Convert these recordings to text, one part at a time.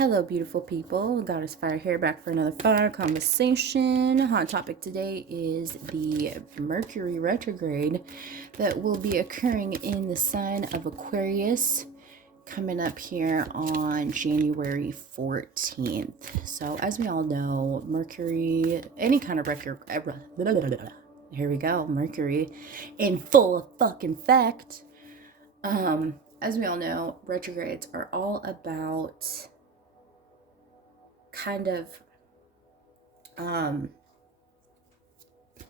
Hello, beautiful people. Goddess Fire here, back for another fire conversation. Hot topic today is the Mercury retrograde that will be occurring in the sign of Aquarius, coming up here on January 14th. So, as we all know, Mercury, any kind of here we go, Mercury in full fucking effect. As we all know, retrogrades are all about kind of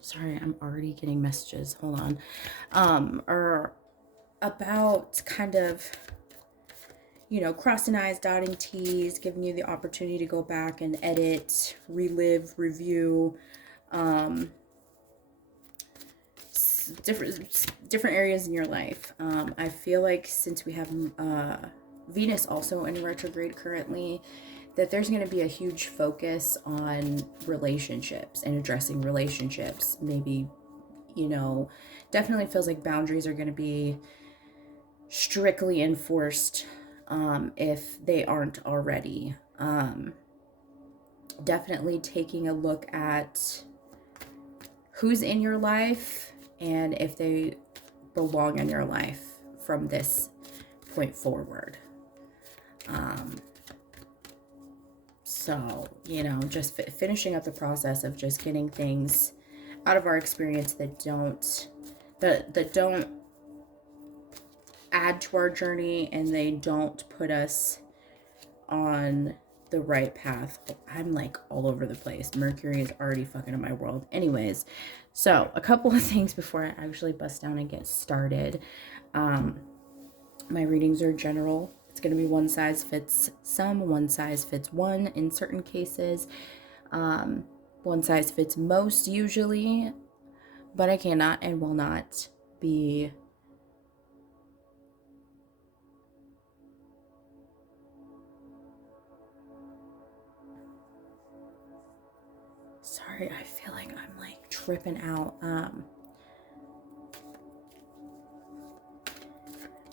sorry, I'm already getting messages, hold on, or about kind of, you know, crossing I's, dotting T's, giving you the opportunity to go back and edit, relive, review different areas in your life. I feel like since we have Venus also in retrograde currently, that there's going to be a huge focus on relationships and addressing relationships. Maybe, you know, definitely feels like boundaries are going to be strictly enforced if they aren't already. Definitely taking a look at who's in your life and if they belong in your life from this point forward. So, you know, just finishing up the process of just getting things out of our experience that don't add to our journey, and they don't put us on the right path. I'm like all over the place. Mercury is already fucking in my world. Anyways, so a couple of things before I actually bust down and get started. My readings are general. It's going to be one size fits some, one size fits one in certain cases. One size fits most usually, but I cannot and will not be sorry, I feel like I'm like tripping out.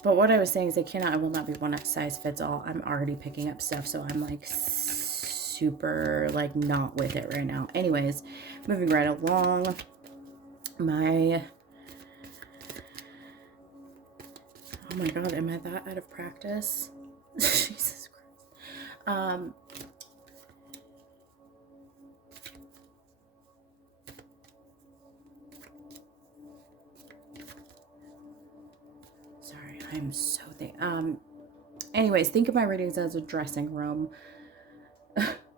But what I was saying is I will not be one size fits all. I'm already picking up stuff, so I'm like super like not with it right now. Anyways, moving right along. Oh my God, am I that out of practice? Jesus Christ. I'm so anyways, think of my readings as a dressing room.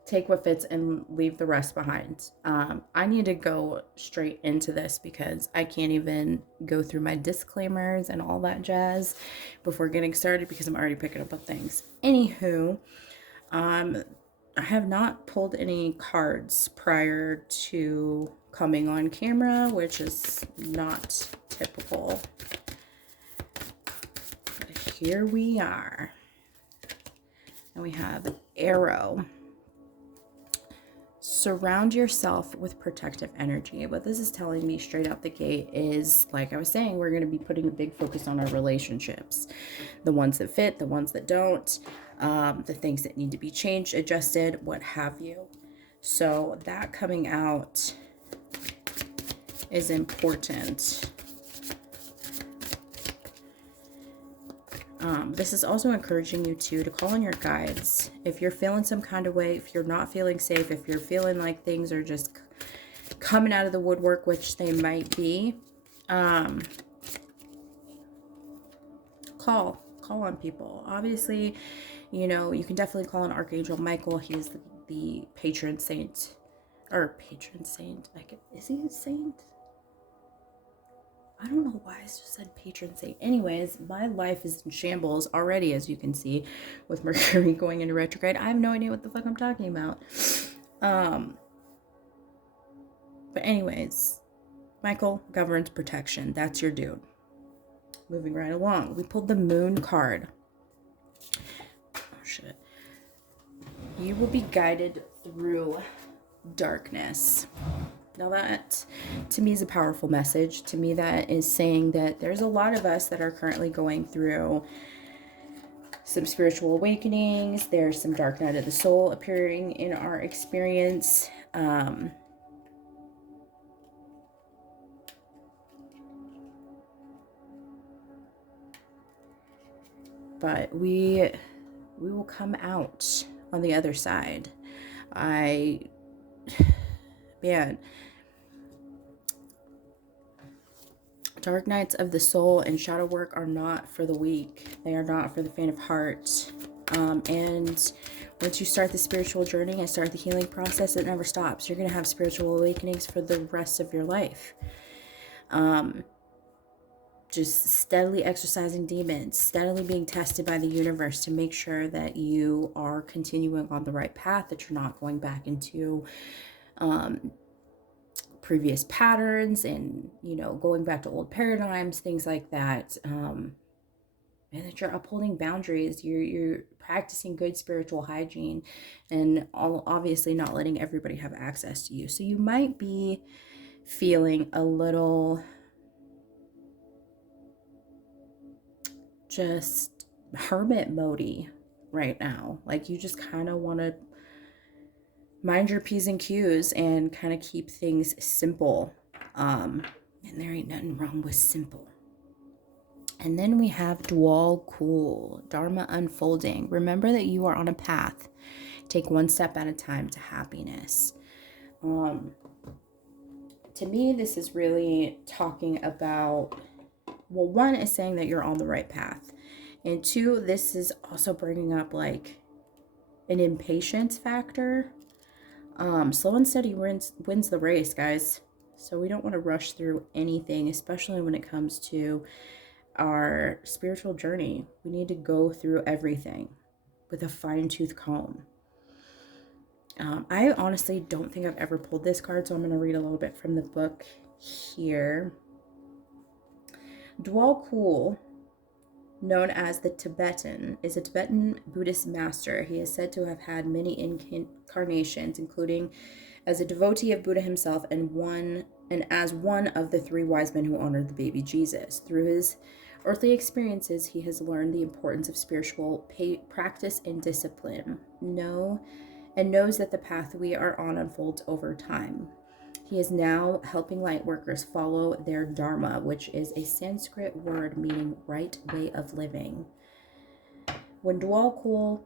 Take what fits and leave the rest behind. I need to go straight into this because I can't even go through my disclaimers and all that jazz before getting started because I'm already picking up on things. Anywho, I have not pulled any cards prior to coming on camera, which is not typical. Here we are, and we have Arrow. Surround yourself with protective energy. What this is telling me straight out the gate is, like I was saying, we're going to be putting a big focus on our relationships, the ones that fit, the ones that don't, the things that need to be changed, adjusted, what have you. So that coming out is important. This is also encouraging you to call on your guides. If you're feeling some kind of way, if you're not feeling safe, if you're feeling like things are just coming out of the woodwork, which they might be, call on people. Obviously, you know, you can definitely call on Archangel Michael. He is the patron saint, or patron saint. Is he a saint? I don't know why I just said patron saint. Anyways, my life is in shambles already, as you can see, with Mercury going into retrograde. I have no idea what the fuck I'm talking about. But anyways, Michael governs protection. That's your dude. Moving right along. We pulled the Moon card. Oh, shit. You will be guided through darkness. Now that, to me, is a powerful message. To me, that is saying that there's a lot of us that are currently going through some spiritual awakenings. There's some dark night of the soul appearing in our experience. But we will come out on the other side. Man, dark nights of the soul and shadow work are not for the weak. They are not for the faint of heart. And once you start the spiritual journey and start the healing process, it never stops. You're going to have spiritual awakenings for the rest of your life. Just steadily exercising demons, steadily being tested by the universe to make sure that you are continuing on the right path, that you're not going back into previous patterns and, going back to old paradigms, things like that. And that you're upholding boundaries, you're practicing good spiritual hygiene, and obviously not letting everybody have access to you. So you might be feeling a little just hermit mode-y right now. Like you just kind of want to mind your P's and Q's and kind of keep things simple. And there ain't nothing wrong with simple. And then we have Dwal Kul, Dharma unfolding. Remember that you are on a path. Take one step at a time to happiness. To me, this is really talking about, well, one is saying that you're on the right path. And two, this is also bringing up like an impatience factor. Slow and steady wins the race, guys. So we don't want to rush through anything, especially when it comes to our spiritual journey. We need to go through everything with a fine-tooth comb. I honestly don't think I've ever pulled this card, so I'm going to read a little bit from the book here. Dwal Kul, known as the Tibetan, is a Tibetan Buddhist master. He is said to have had many incarnations, including as a devotee of Buddha himself and as one of the three wise men who honored the baby Jesus. Through his earthly experiences, he has learned the importance of spiritual practice and discipline. Knows that the path we are on unfolds over time. He is now helping light workers follow their dharma, which is a Sanskrit word meaning right way of living. When Dwal Kul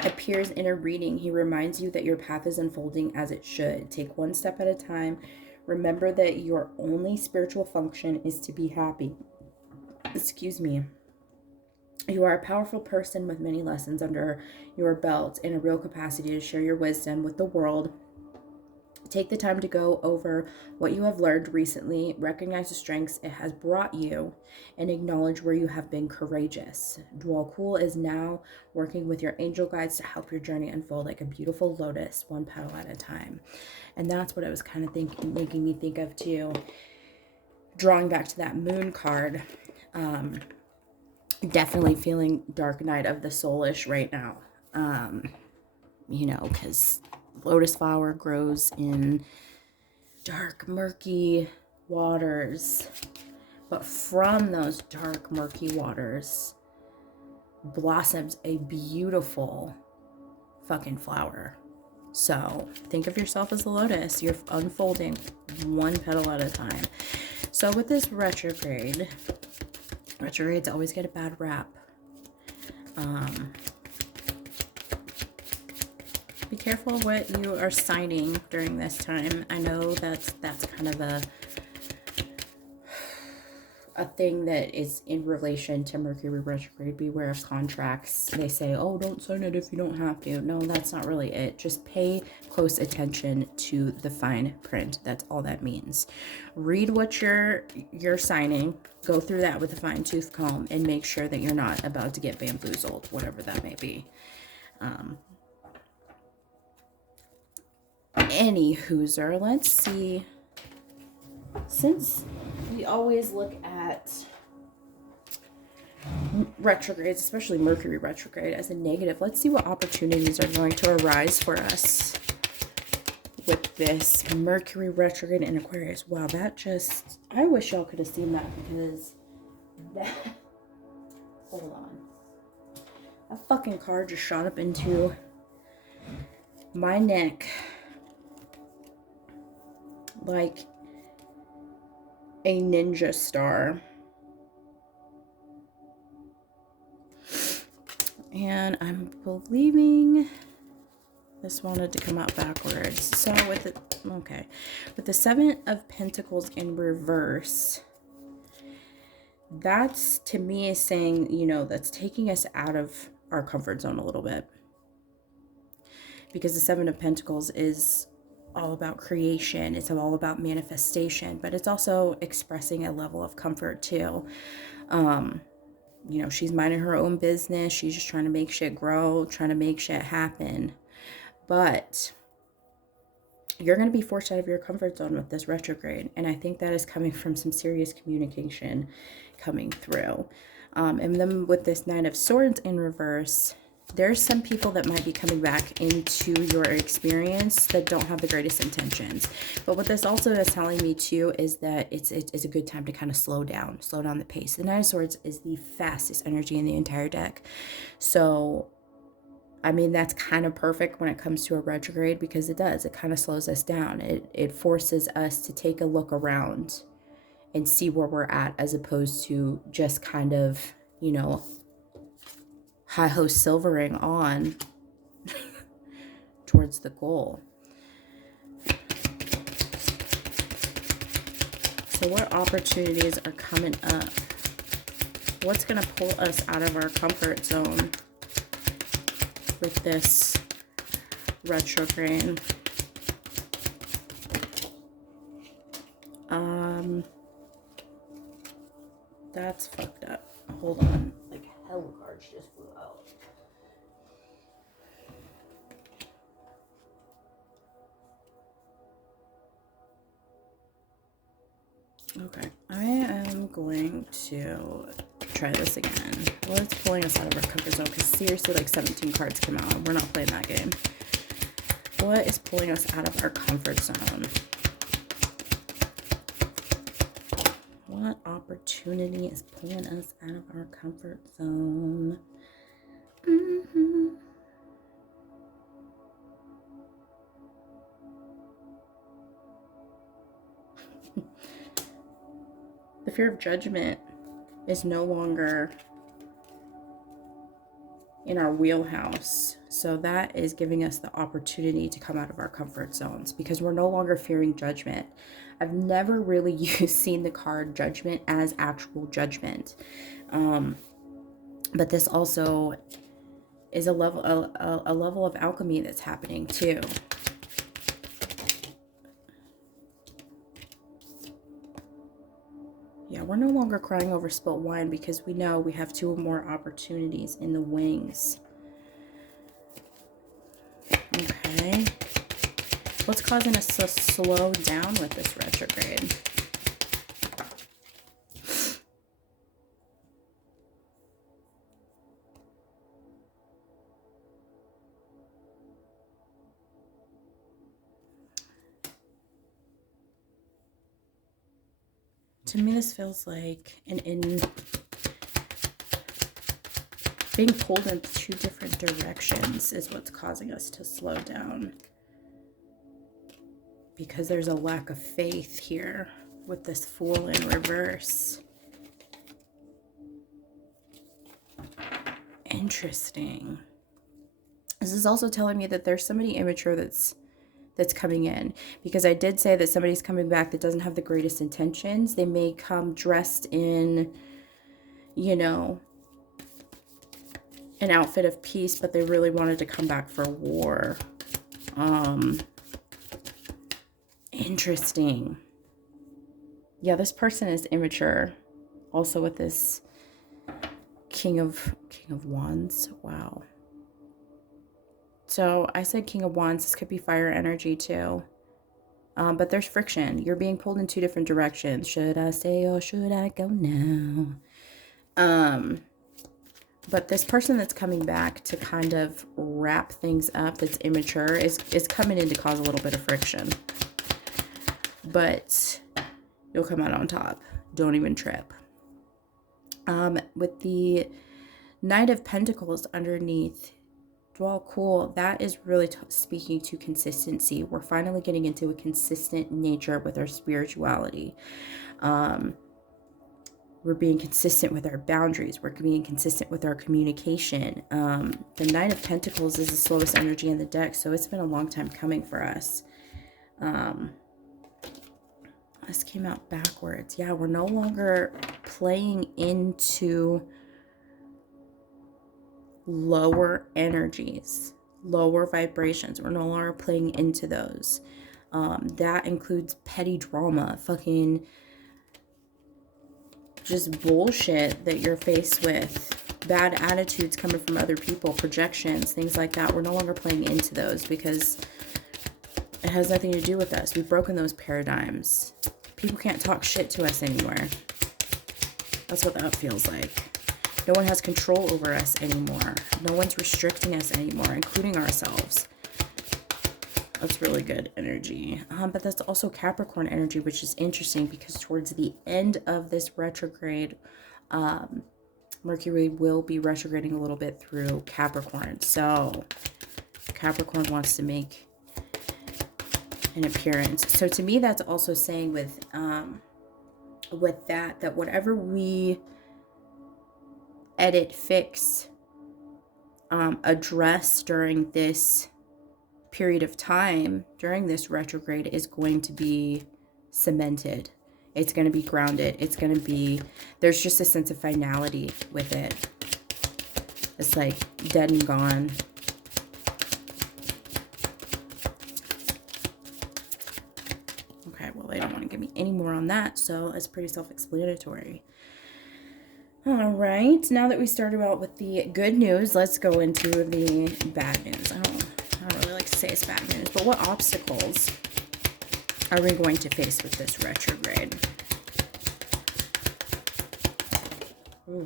appears in a reading, he reminds you that your path is unfolding as it should. Take one step at a time. Remember that your only spiritual function is to be happy. Excuse me. You are a powerful person with many lessons under your belt and a real capacity to share your wisdom with the world. Take the time to go over what you have learned recently, recognize the strengths it has brought you, and acknowledge where you have been courageous. Dwal Kul is now working with your angel guides to help your journey unfold like a beautiful lotus, one petal at a time. And that's what I was kind of making me think of too. Drawing back to that moon card, definitely feeling dark night of the soulish right now. Because lotus flower grows in dark, murky waters. But from those dark, murky waters blossoms a beautiful fucking flower. So think of yourself as a lotus. You're unfolding one petal at a time. So with this retrogrades always get a bad rap. Be careful what you are signing during this time. I know that's kind of a thing that is in relation to Mercury retrograde. Beware of contracts. They say, oh, don't sign it if you don't have to. No, that's not really it. Just pay close attention to the fine print. That's all that means. Read what you're signing. Go through that with a fine-tooth comb and make sure that you're not about to get bamboozled, whatever that may be. Any hooser, let's see. Since we always look at retrogrades, especially Mercury retrograde, as a negative, let's see what opportunities are going to arise for us with this Mercury retrograde in Aquarius. Wow, I wish y'all could have seen that, because that, hold on. A fucking car just shot up into my neck like a ninja star. And I'm believing this wanted to come out backwards. So with the Seven of Pentacles in reverse, that's, to me, is saying, you know, that's taking us out of our comfort zone a little bit. Because the Seven of Pentacles is all about creation. It's all about manifestation, but it's also expressing a level of comfort too. You know, she's minding her own business. She's just trying to make shit grow, trying to make shit happen. But you're going to be forced out of your comfort zone with this retrograde. And I think that is coming from some serious communication coming through. And then with this Nine of Swords in reverse, there's some people that might be coming back into your experience that don't have the greatest intentions. But what this also is telling me too is that it's a good time to kind of slow down the pace. The Nine of Swords is the fastest energy in the entire deck. So, I mean, that's kind of perfect when it comes to a retrograde, because it does. It kind of slows us down. It forces us to take a look around and see where we're at, as opposed to just kind of, you know, hi-ho silvering on towards the goal. So what opportunities are coming up? What's going to pull us out of our comfort zone with this retrograde? That's fucked up. Hold on. Like, hell cards just flew out. Okay, I am going to try this again. What's pulling us out of our comfort zone? Because seriously, like 17 cards come out. We're not playing that game. What is pulling us out of our comfort zone? What opportunity is pulling us out of our comfort zone? The fear of judgment is no longer in our wheelhouse. So that is giving us the opportunity to come out of our comfort zones, because we're no longer fearing judgment. I've never really seen the card judgment as actual judgment. But this also is a level of alchemy that's happening too. Yeah, we're no longer crying over spilt wine, because we know we have 2 more opportunities in the wings. Okay. What's causing us to slow down with this retrograde? To me, this feels like being pulled in 2 different directions is what's causing us to slow down. Because there's a lack of faith here with this Fool in reverse. Interesting. This is also telling me that there's somebody immature that's coming in, because I did say that somebody's coming back that doesn't have the greatest intentions. They may come dressed in, you know, an outfit of peace, but they really wanted to come back for war. Interesting. Yeah, this person is immature. Also with this King of Wands. Wow. So I said King of Wands. This could be fire energy too. But there's friction. You're being pulled in 2 different directions. Should I stay or should I go now? But this person that's coming back to kind of wrap things up, that's immature, is coming in to cause a little bit of friction. But you'll come out on top. Don't even trip. With the Knight of Pentacles underneath. Well, cool. That is really speaking to consistency. We're finally getting into a consistent nature with our spirituality. We're being consistent with our boundaries. We're being consistent with our communication. The Knight of Pentacles is the slowest energy in the deck, so it's been a long time coming for us. This came out backwards. Yeah, we're no longer playing into lower energies, lower vibrations. We're no longer playing into those. That includes petty drama, fucking just bullshit that you're faced with, bad attitudes coming from other people, projections, things like that. We're no longer playing into those because it has nothing to do with us. We've broken those paradigms. People can't talk shit to us anymore. That's what that feels like. No one has control over us anymore. No one's restricting us anymore, including ourselves. That's really good energy. But that's also Capricorn energy, which is interesting because towards the end of this retrograde, Mercury will be retrograding a little bit through Capricorn. So Capricorn wants to make an appearance. So to me, that's also saying with that whatever we edit, fix, address during this period of time, during this retrograde, is going to be cemented. It's going to be grounded. It's going to be, there's just a sense of finality with it. It's like dead and gone. Okay, well, they don't want to give me any more on that, so it's pretty self-explanatory. All right, now that we started out with the good news, let's go into the bad news. I don't really like to say it's bad news, but what obstacles are we going to face with this retrograde? Ooh.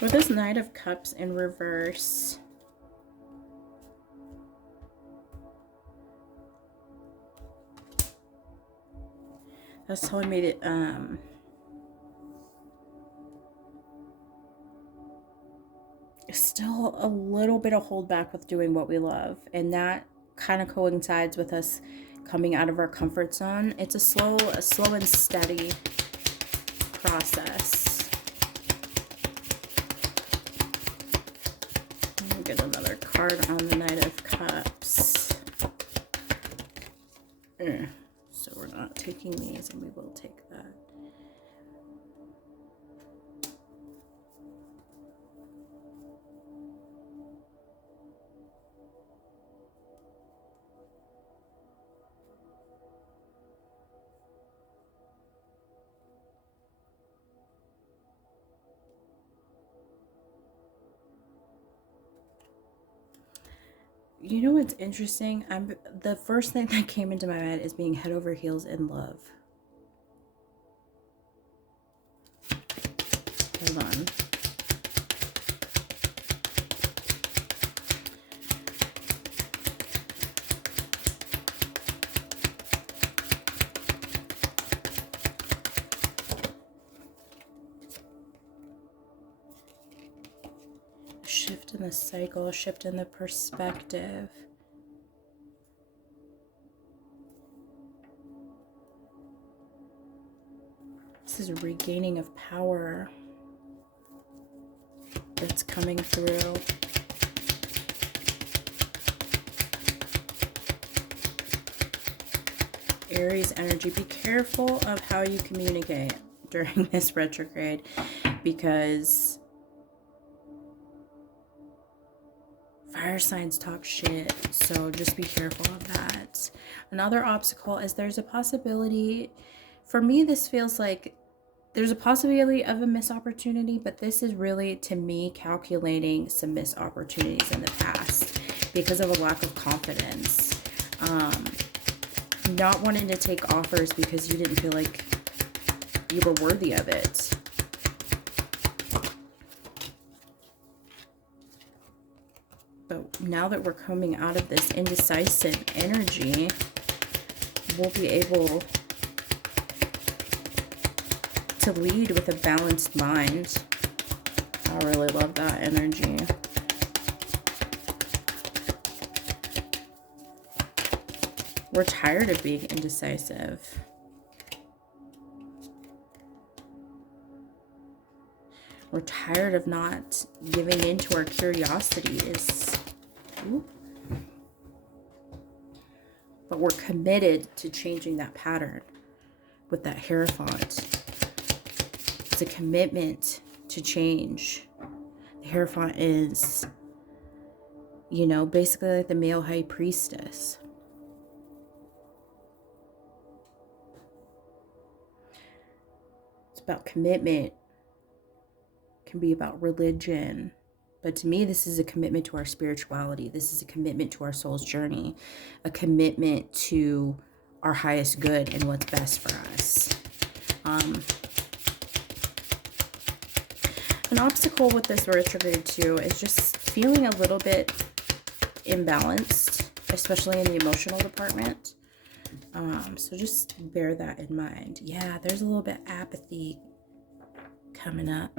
With this Knight of Cups in reverse, that's telling me that still a little bit of holdback with doing what we love, and that kind of coincides with us coming out of our comfort zone. It's a slow and steady process. Get another card on the Knight of Cups. So we're not taking these, and we will take that. You know what's interesting? The first thing that came into my head is being head over heels in love. Hold on. Shift in the cycle, shift in the perspective. This is a regaining of power that's coming through. Aries energy. Be careful of how you communicate during this retrograde, because fire signs talk shit, so just be careful of that. Another obstacle is there's a possibility, for me this feels like there's a possibility of a missed opportunity, but this is really, to me, calculating some missed opportunities in the past because of a lack of confidence. not wanting to take offers because you didn't feel like you were worthy of it. But now that we're coming out of this indecisive energy, we'll be able to lead with a balanced mind. I really love that energy. We're tired of being indecisive. We're tired of not giving in to our curiosities. Ooh. But we're committed to changing that pattern with that Hierophant. It's a commitment to change. The Hierophant is, you know, basically like the male high priestess. It's about commitment. It can be about religion. But to me, this is a commitment to our spirituality. This is a commitment to our soul's journey. A commitment to our highest good and what's best for us. An obstacle with this retrograde too is just feeling a little bit imbalanced, especially in the emotional department. So just bear that in mind. Yeah, there's a little bit of apathy coming up.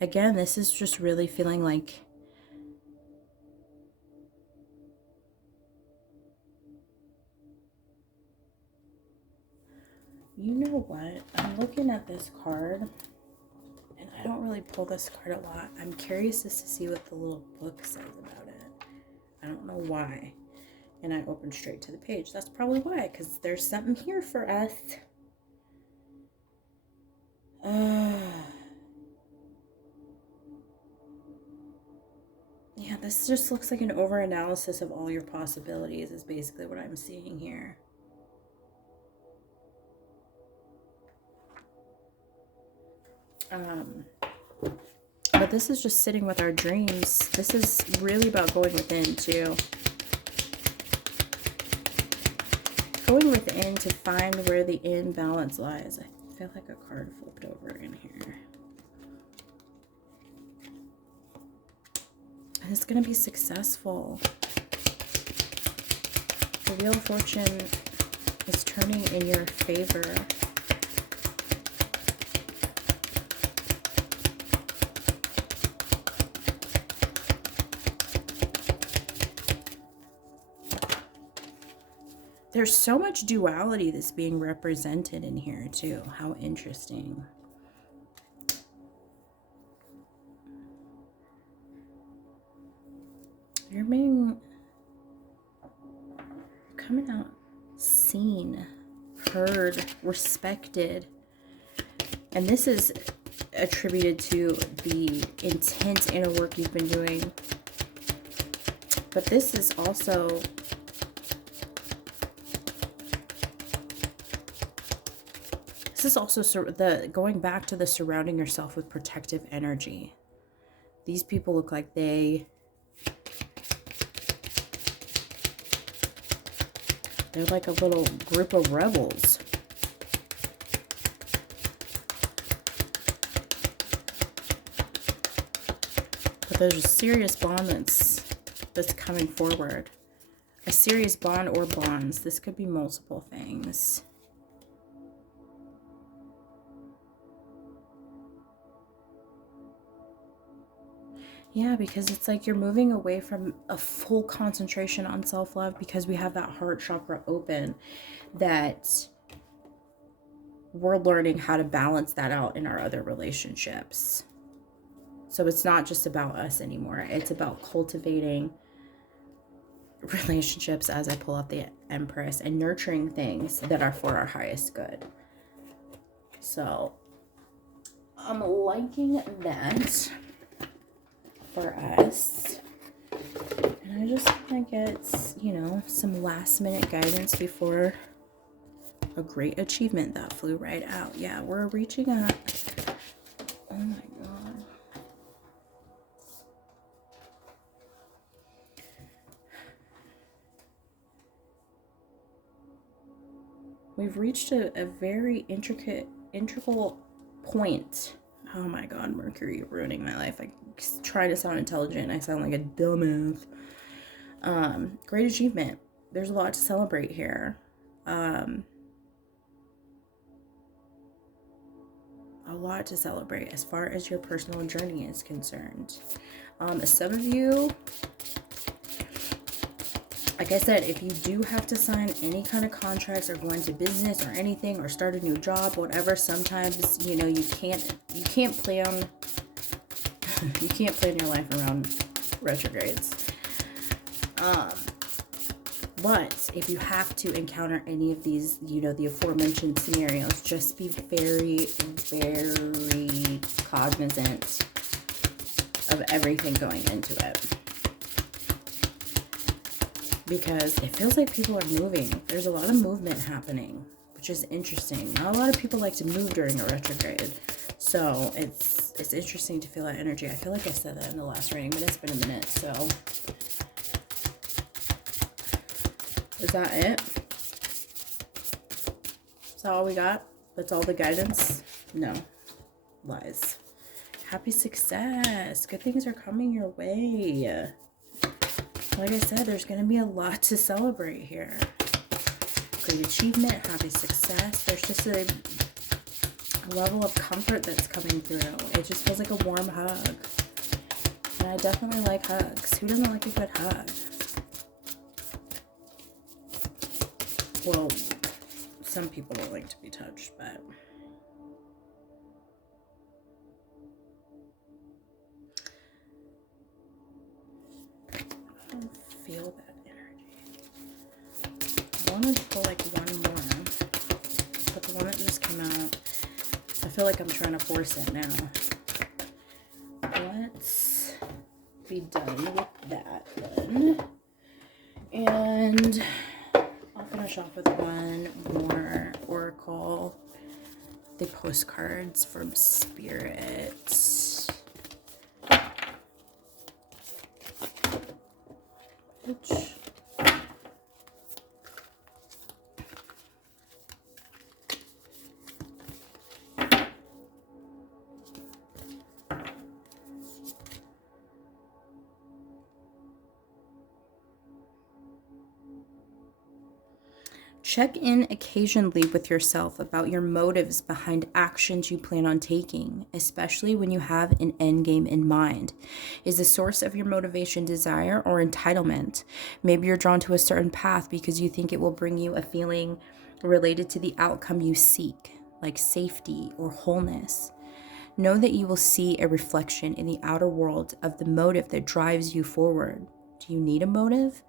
Again, this is just really feeling like you know what? I'm looking at this card, and I don't really pull this card a lot. I'm curious as to see what the little book says about it. I don't know why. And I opened straight to the page. That's probably why, because there's something here for us. Yeah, this just looks like an over-analysis of all your possibilities is basically what I'm seeing here. But this is just sitting with our dreams. This is really about going within too. Going within to find where the imbalance lies. I feel like a card flipped over in here. And it's going to be successful. The Wheel of Fortune is turning in your favor. There's so much duality that's being represented in here too. How interesting. You're being coming out seen, heard, respected. And this is attributed to the intense inner work you've been doing. But this is also the going back to the surrounding yourself with protective energy. These people look like they're like a little group of rebels. But there's a serious bond that's coming forward. A serious bond or bonds. This could be multiple things. Yeah, because it's like you're moving away from a full concentration on self-love because we have that heart chakra open, that we're learning how to balance that out in our other relationships. So it's not just about us anymore. It's about cultivating relationships, as I pull out the Empress, and nurturing things that are for our highest good. So I'm liking that for us. And I just want to get, you know, some last minute guidance before a great achievement that flew right out. Yeah, we're reaching up. Oh my God. we've reached a very integral point. Oh my God, Mercury, you're ruining my life. I try to sound intelligent. I sound like a dumbass. Great achievement. There's a lot to celebrate here. A lot to celebrate as far as your personal journey is concerned. Some of you, like I said, if you do have to sign any kind of contracts or go into business or anything or start a new job, whatever, sometimes, you know, you can't plan you can't plan your life around retrogrades. But if you have to encounter any of these, you know, the aforementioned scenarios, just be very, very cognizant of everything going into it. Because it feels like people are moving. There's a lot of movement happening, which is interesting. Not a lot of people like to move during a retrograde. So it's interesting to feel that energy. I feel like I said that in the last reading, but it's been a minute, so... Is that it? Is that all we got? That's all the guidance? No. Lies. Happy success. Good things are coming your way. Like I said, there's going to be a lot to celebrate here. Great achievement. Happy success. There's just a level of comfort that's coming through. It just feels like a warm hug. And I definitely like hugs. Who doesn't like a good hug? Well, some people don't like to be touched, but I don't feel that energy. I wanted to pull like one more, but the one that just came out, I feel like I'm trying to force it now. Let's be done with that then. And I'll finish off with one more oracle. The postcards from Spirit. Which... Check in occasionally with yourself about your motives behind actions you plan on taking, especially when you have an end game in mind. Is the source of your motivation desire or entitlement? Maybe you're drawn to a certain path because you think it will bring you a feeling related to the outcome you seek, like safety or wholeness. Know that you will see a reflection in the outer world of the motive that drives you forward. Do you need a motive?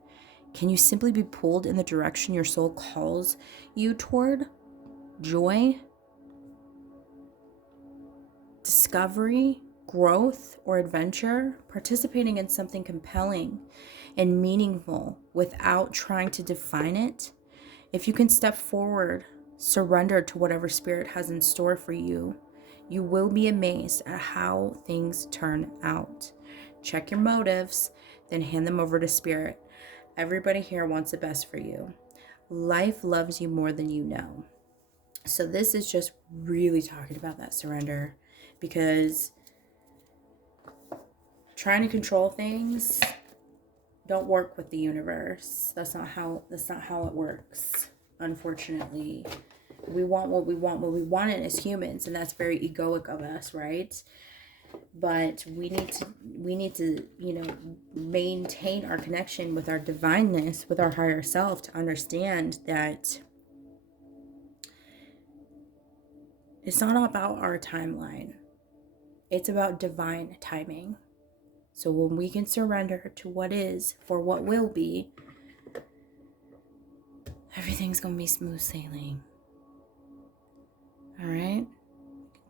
Can you simply be pulled in the direction your soul calls you toward? Joy, discovery, growth, or adventure? Participating in something compelling and meaningful without trying to define it? If you can step forward, surrender to whatever Spirit has in store for you, you will be amazed at how things turn out. Check your motives, then hand them over to Spirit. Everybody here wants the best for you. Life loves you more than you know. So this is just really talking about that surrender, because trying to control things don't work with the universe. That's not how it works. Unfortunately, we want what we want it as humans, and that's very egoic of us, right? But we need to, you know, maintain our connection with our divineness, with our higher self, to understand that it's not about our timeline. It's about divine timing. So when we can surrender to what is for what will be, everything's going to be smooth sailing. All right?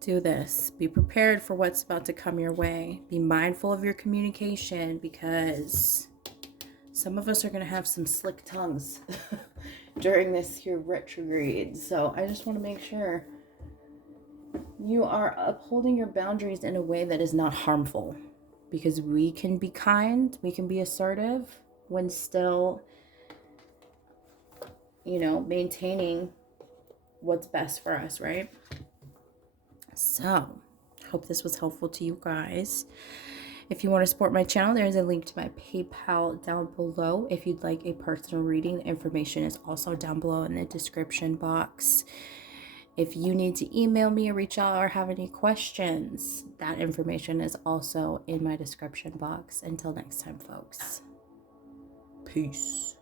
Do this. Be prepared for what's about to come your way. Be mindful of your communication, because some of us are going to have some slick tongues during this here retrograde. So I just want to make sure you are upholding your boundaries in a way that is not harmful, because we can be kind, we can be assertive when still, you know, maintaining what's best for us, right? So, hope this was helpful to you guys. If you want to support my channel, there's a link to my PayPal down below. If you'd like a personal reading, the information is also down below in the description box. If you need to email me or reach out or have any questions, that information is also in my description box. Until next time, folks. Peace.